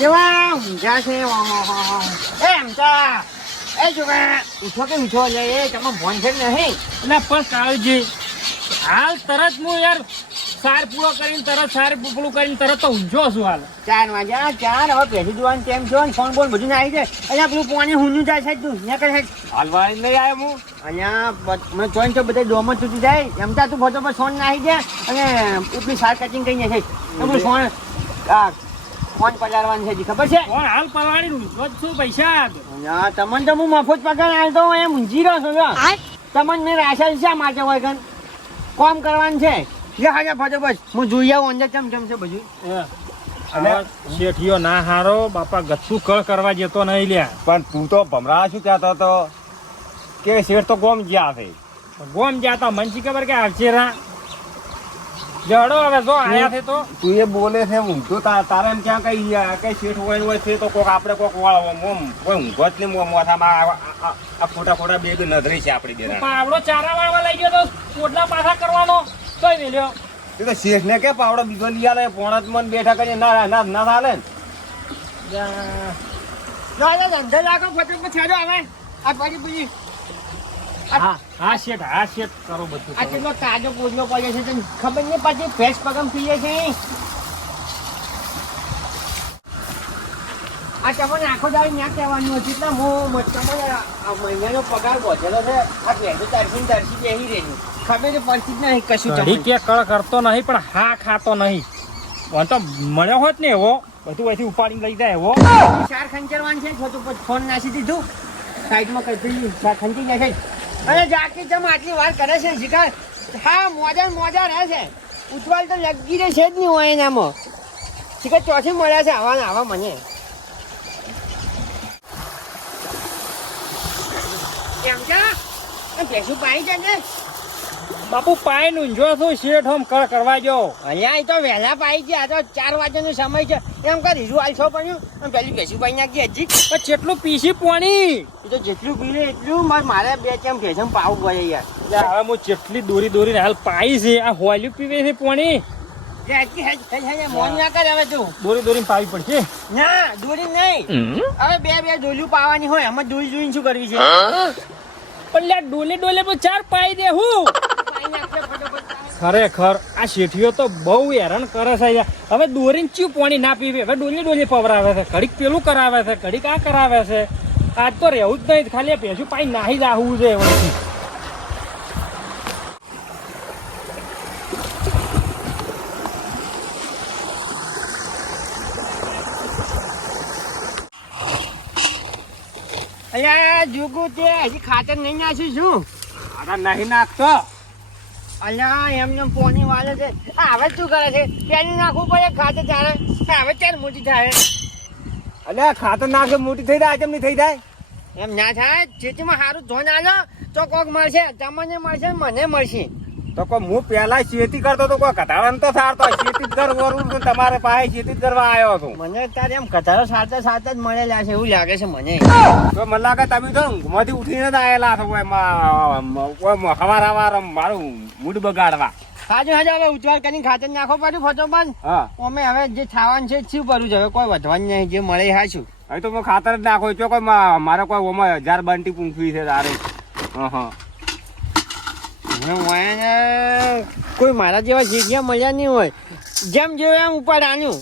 કેવા ઊંઝા છે. એ ઊંઝા. એ છોકરા ઉઠો કે ઉઠો લે એ તમે ફોન છે નહીં એટલે પણ કાળજી હાલ તરત હું યાર સાર પૂરો કરીને તરત સાર પૂરું કરીને તરત તો ઊંઝો છું હાલ ચાર વાગ્યા ચાર હવે પેઢી જોવાનું તેમ છો ને ફોન બોન બધું ના આવી જાય અહીંયા પેલું પાણી ઊંધું જાય છે તું અહીંયા કરે હાલવા નહીં આવ્યો હું અહીંયા મને જોઈને તો બધા ડોમો તૂટી જાય એમતા તું ફોટો પર સોન નાખી જાય અને ઉપલી સાર કટિંગ કરીને છે પેલું ફોન પલાળવાનું છે જી, ખબર છે? કોણ હાલ પરવાડી ઊંઝો જ છું પૈસા. અહીંયા તમને તો હું મફત પગાર આવતો હું એમ ઊંઝી રહ્યો છું. તમને મેં રાશન શા માટે હોય કન કોમ કરવાનું છે? લે હાજા ફોટો બસ. હું જોઈ આવું અંદર ચમ ચમ છે બધું. અને શેઠિયો ના હારો બાપા ગચ્છું કળ કરવા જતો નહીં લ્યા. પણ તું તો ભમરા શું કહેતો હતો કે શેઠ તો ગોમ ગયા છે. ગોમ જાતા મનસી ખબર કે આવશે રા? જડો હવે જો આયા છે તો તું એ બોલે છે હું તા- તારે એમ ક્યાં કઈ કઈ શેઠ હોય હોય છે તો કોક આપણે કોક વાળો મોમ કોઈ ઊંઘો જ નહીં મોથામાં આ- ખોટા ખોટા બે બે નધરી છે આપણી બેરા પાવડો ચારા વાળવા લઈ ગયો તો કોટલા પાછા કરવાનો તોય મેલ્યો એ તો શેઠ ને કે પાવડો બીજો લઈ આલે પોણત મન બેઠા કરી ના ના ના ચાલે ને ધંધો લાગો ફોટો પછી આવે આ પછી પછી હા. હા શેઠ હા શેઠ કરો બધું. આ કેટલો તાજો પોજનો પડ્યો છે તને ખબર નહીં પછી ફેસ પગમ પીએ છે. આ તમને આખો દાડી ન્યા કહેવાનું હતું. એટલે હું તમને આ આ મહિનાનો પગાર વધેલો છે. આ પહેલું તરસી ને તરસી બેસી રહેલું ખબર તો પડતી જ નહીં કશું કઢી કે કળ કરતો નહીં પણ હા ખાતો નહીં. તો મળ્યો હોત ને એવો બધું અહીંથી ઉપાડીને લઈ જાય એવો. ચાર ખંજરવાન છે છોટું ફોન નાસી દીધું. સાઈડમાં કરી દીધું ચાર ખંચી નાખે અને જાકી તમે આટલી વાર કરે છે શિકાર? હા, મોજા મોજા રહે છે. ઉછવાલ તો લગી રહે છે જ નહીં હોય એનામાં. શિકાર ચોથી મળ્યા છે આવા આવા મને. એમ છે? ભેંસું પાઈ છે ને બાપુ પાય ઊંઝો છું શેઠ હોમ કર કરવા જો. અહીંયા તો વહેલા પાઈ ગયા તો ચાર વાગ્યાનો સમય છે. એમ કર રીઝું આલશો પડ્યું અને પેલી ભેંસું પાઈ નાખી હજી. પણ જેટલું પીસી પોણી. એ તો જેટલું પીને એટલું મારે મારે બે ચેમ ભેસમ પાવું પડે યાર. હવે હું જેટલી દોરી દોરીને હાલ પાઈ છે આ હોલ્યું પીવે છે પોણી. ના દોરી દોરીને પાવી પડશે. ના દોરી નહીં. હવે બે બે ડોલિયું પાવાની હોય એમાં દોરી જોઈને શું કરવી છે? પણ લ્યા ડોલે ડોલે પર ચાર પાઈ દે હું. ખરેખર આ શેઠીઓ તો બહુ હેરાન કરે છે યાર. હવે દોરીને ચીયું પાણી ના પીવે. હવે ડોલી ડોલી પવરાવે છે ઘડીક પેલું કરાવે છે ઘડીક આ કરાવે છે. આજ તો રહેવું જ નહીં ખાલી ભેંસું પાણી નાહી જ આવવું છે વળી. અહીંયા જોગુ તે હજી ખાતર નહીં નાખ્યું શું? અરે નહીં નાખતો. અલ્યા એમને પોની વાલે છે. હવે શું કરે છે? પેલી નાખવું પડે ખાતર ચાલે હવે ચાર મોટી થાય. અલ્યા ખાતર નાખે મોટી થઈ જાય કેમ નહીં થઈ જાય? એમ ના થાય. ખેતીમાં સારું ધોન આલો તો કોક મળશે તમને મળશે મને મળશે. તો કોઈ હું પેલા ખેતી કરતો તો કોઈ કટાળા તો સારતો. ખેતી જ કરવાનું હતું તમારે પાસે ખેતી જ કરવા આવ્યો છું. મને અત્યારે એમ કથારો સાચા સાચા જ મળેલા છે એવું લાગે છે મને. તો મને લાગે તમે તો ઊંઘમાંથી ઉઠીને જ આવેલા છો કોઈ હવાર હવાર મારું મૂડ બગાડવા. સાજુ સાજુ હવે ઉજવાળ કરીને ખાતર નાખો પડ્યું ફોટો બંધ. અમે હવે જે ખાવાનું છે શું કરવું છે હવે કોઈ વધવાનું નહીં જે મળે હાચું. હવે તો ખાતર જ નાખો છો. કોઈ મારે કોઈ ઓમાં હજાર બંટી પૂંખવી છે તારે. હા હં. કોઈ મારા જેવા જગ્યા મજા નહીં હોય. જેમ જોવે એમ ઉપર આન્યું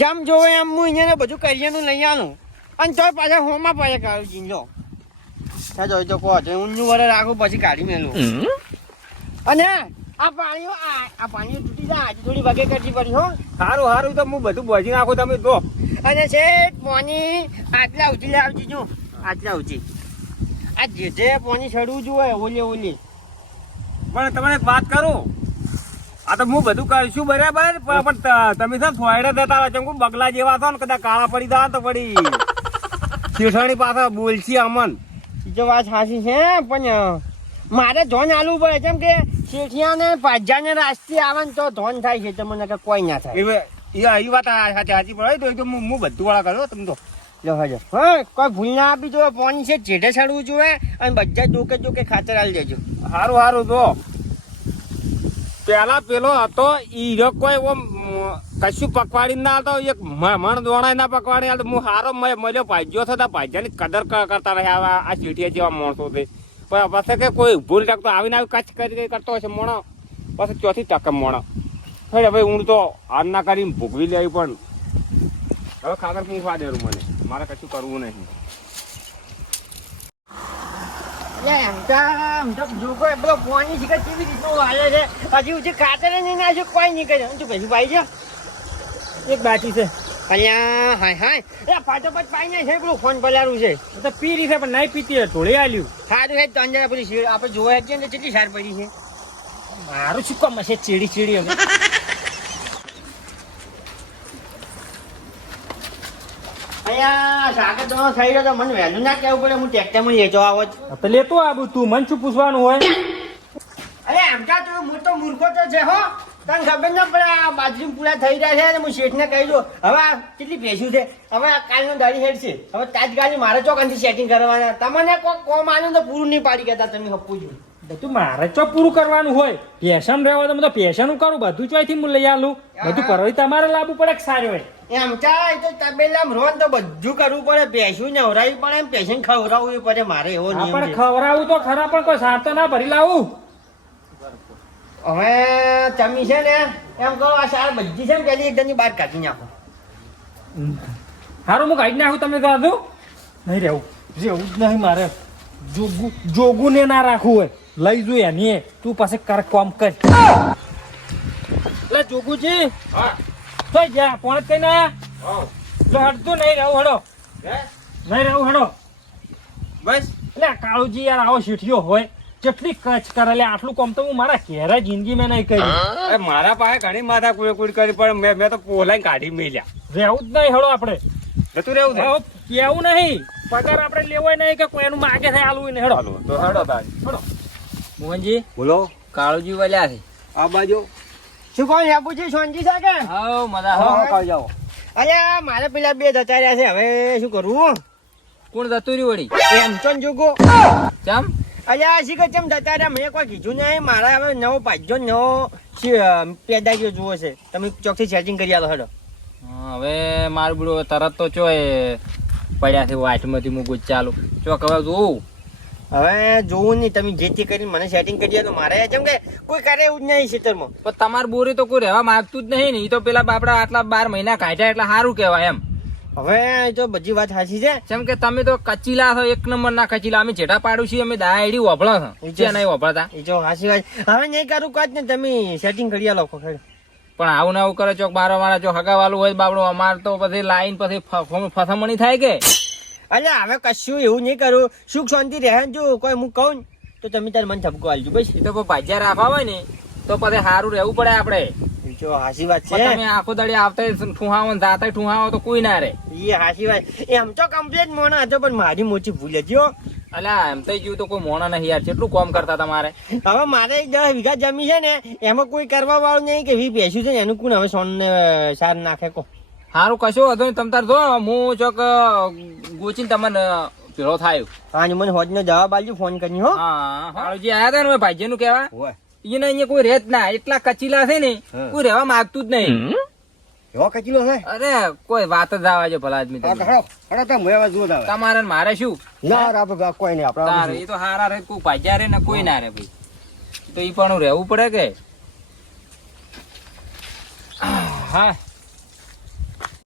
જેમ જોવે એમ હું અહીંયા બધું કરિયાનું લઈ આનું. અને તોય પાછા હોમાં પાછા કાઢું જીંજો જોઈ તો કહો છો ઊંધું વરે રાખું પછી કાઢી મેલું. અને આ પાણીઓ આ પાણીઓ તૂટી જાય આજે થોડી વગે કરતી પડી હો. સારું સારું તો હું બધું બોજી નાખું તમે તો અને છે પોની આટલા ઉઠી લાવજી જો. આટલા ઉચી આ જે જે પોની ચડવું જોઈએ ઓલી ઓલી. પણ તમને એક વાત કરું. આ તો હું બધું કરીશું બરાબર પણ તમે છે ને થોયડે દેતા હોય ચમકુ બગલા જેવા હતા ને કદાચ કાળા પડી જાય તો પડી. શેઠાણી પાછા બોલશી અમન. જો વાત સાચી છે પણ મારે ધોન આલવું પડે. કેમ કે શેઠિયાને પાજાને રાસ્તી આવે ને તો ધોન થાય છે તમને કે કોઈ ના થાય. એ વાત સાચી સાચી પડે તો હું બધું વાળા કર્યો તમે તો. લો હજો. હા કોઈ ભૂલ ના આપી જોવે ફોન છે જેઠે છાડવું જોઈએ અને બધા જોકે જોકે ખાતર આવી દેજો. સારું સારું જો. પેલા પેલો હતો, ઈ કોઈ ઓમ કશું પકવાડી ના તો એક મણ દોણાય ના પકવાડી આલતો. હું હારો મળ્યો ભાજ્યો થતા ભાજ્યાની કદર કરતા રહ્યા, આ ચીઠિયા જેવા માણસો છે. પણ પછી કે કોઈ ભૂલ ટકતો આવીને આવી કચ કરી કરી કરતો હશે, મોણો. પછી ચોથી ટકે મોણો. હવે ભાઈ હું તો હાર ના કરીને ભોગવી લેવી પણ. હવે ખાતર પૂછવા દેરું મને. મારે કશું કરવું નહીં. એક બાકી છે. અલ્યા હાય હાય. એ ફાટોફટ પાઈ નાખ છે પેલું ફોન પલારું છે. તો પી રહી છે પણ નહીં પીતી ઢોળી આલ્યું. સારું છે ત્રણ જણા પછી આપણે જોવા છે ને કેટલી સાર પડી છે. મારું શું કામ હશે? ચીડી ચીડી હવે. અહીંયા સાગર તો થઈ રહ્યો તો મને વહેલું ના કહેવું પડે હું ટ્રેક્ટરમાં લેતો આવો તો લેતો આબુ તું મન શું પૂછવાનું હોય? અરે આમ કા તું હું તો મૂર્ખો તો છે હો. તને ખબર ના પડે આ બાજરી પૂરા થઈ રહ્યા છે અને હું શેઠને કહી દઉં હવે આ કેટલી ભેંસું છે? હવે આ કાલનો દાડી હેડ છે. હવે તાજકાલી મારે ચોકનથી સેટિંગ કરવાના. તમને કોઈ કોમ આનું તો પૂરું નહીં પાડી ગયા તમે હપ્પું છું બધું મારે ચો પૂરું કરવાનું હોય. પેશન રહેવા તો તો પેશન કરું બધું ચોયથી હું લઈ આલું. બધું પરવારી તમારે લાવવું પડે કે સારું હોય? એમ ચાય તો તબેલામાં રોન તો બધું કરવું પડે પેશું નવરાવી પડે એમ પેશન ખવડાવવું પડે મારે એવો નહીં પણ ખવડાવું તો ખરા પણ કોઈ સાર તો ના ભરી લાવું. હવે તમે છે ને એમ કહો આ સાર બધી છે ને પેલી એકદમની બહાર કાઢી નાખો. સારું હું કાઢી નાખું તમે કાઢું નહીં રહેવું. જેવું જ નહીં મારે. જોગું જોગું ને ના રાખવું હોય. લઈ જો એની. તું પાસે કર કોમ કર. એટલે જોગુજી. હા. તો જા પોણે કઈ ના. જો હટતું નહીં રહું હડો. હે? નહીં રહું હડો. બસ. એટલે કાળુજી યાર આવો શીઠિયો હોય. જેટલી કચ કરે લે આટલું કોમ તો હું મારા ઘેરા જિંદગી મેં નહીં કરી. મારા પાસે ઘણી માથા કુડ કુડ કરી પણ મેં મેં તો પોલાઈ કાઢી મેલ્યા. રહેવું જ નહીં હડો આપણે. જતું રહેવું કેવું નહીં? પગાર આપણે લેવો નહીં કે કોઈ એનું માગે થાય આલું નહીં હડો. હાલો તો હેડો તાર મોહનજી બોલો. કાળુજી વાલ્યા છે. આ બાજુ. શું કહો યાપુજી સોનજી છે કે? હાઉ મજા હા. કાળ જાઓ અરે મારે પેલા બે જતા રહ્યા છે. હવે શું કરવું કોણ જતું રહ્યું વળી? એમ ચોન જોગો. ચમ? અલ્યા શીખર ચમ જતા રહ્યા મેં કોઈ કીધું નહીં. મારા હવે નવો પાજો નવો શી- અ, જુઓ છે. તમે ચોકથી સેટિંગ કરી આલો હડો. હા, હવે મારું બુડો તરત તો ચોય પડ્યા છે વાટમાંથી મૂકું ચાલુ. ચોક હવે જોઉં. હવે જોવું નહીં તમે જે તે કરીને મને સેટિંગ કરી તો મારે જેમ કે કોઈ કરે એવું જ નહીં ખેતરમાં પણ તમાર બોરી તો કોઈ રહેવા માંગતું જ નહીં ને એ તો પેલા બાપડા આટલા બાર મહિના કાઢ્યા એટલે સારું કહેવાય એમ. હવે એ તો બધી વાત સાચી છે. જેમ કે તમે તો કચીલા છો એક નંબર ના કચીલા અમે જેટા પાડું છીએ અમે દાયડી વભળો છો. ઈ નહીં વભળતા. એ જો સાચી વાત હવે નહીં કરું કાજ ને તમે સેટિંગ કરી આલો પણ આવું ને આવું કરે ચોક મારા મારા જો હગાવાલું હોય બાબડું અમાર તો પછી લાઈન પછી ફસામણી થાય કે? અલ્યા હવે કશું એવું નહીં કરું. સુખ શાંતિ રહે જો કોઈ હું કહું તો તમે તારે મને ઝબકો આલજો બસ. એ તો ભાજ્યા રાખવા હોય ને તો પછી સારું રહેવું પડે આપણે જો હાસી વાત છે. તમે આખો દાડી આવતા ઠુહાવો જાતા ઠુહાવો તો કોઈ ના રે એ હાસી વાત. એમ તો કમ્પ્લેટ મોણા હતો પણ મારી મોટી ભૂલ હતી અલા એમ તો તો કોઈ મોણા નહીં યાર કેટલું કોમ કરતા તમારે હવે મારે દસ વીઘા જમી છે ને એમાં કોઈ કરવા વાળું નહીં કે વી ભેંસ્યું છે ને એનું કોણ હવે સોન ને સાર નાખે કો? સારું કશું હતું નહીં. તમ તાર જો હું ચોક ગોચીને તમને પેલો થાય. હા મને હોજ નો જવાબ આલજો ફોન કરી હો. હા હાળુજી આયા હતા ને ભાઈ નું કેવા હોય. એને અહીંયા કોઈ રેત ના એટલા કચીલા છે ને કોઈ રહેવા માંગતું જ નહીં. એવો કચીલો છે? અરે કોઈ વાત જ આવા છે ભલા આદમી આ તમે. તો હેડો હેડો તો મેં હવે જોત આવે. તમારે મારે શું? ના આપણે કોઈ નહીં તારે આપણે એ તો હારા રે કોઈ ભાજ્યા રે ને કોઈ ના રે ભાઈ. તો એ પણ રહેવું પડે કે? હા.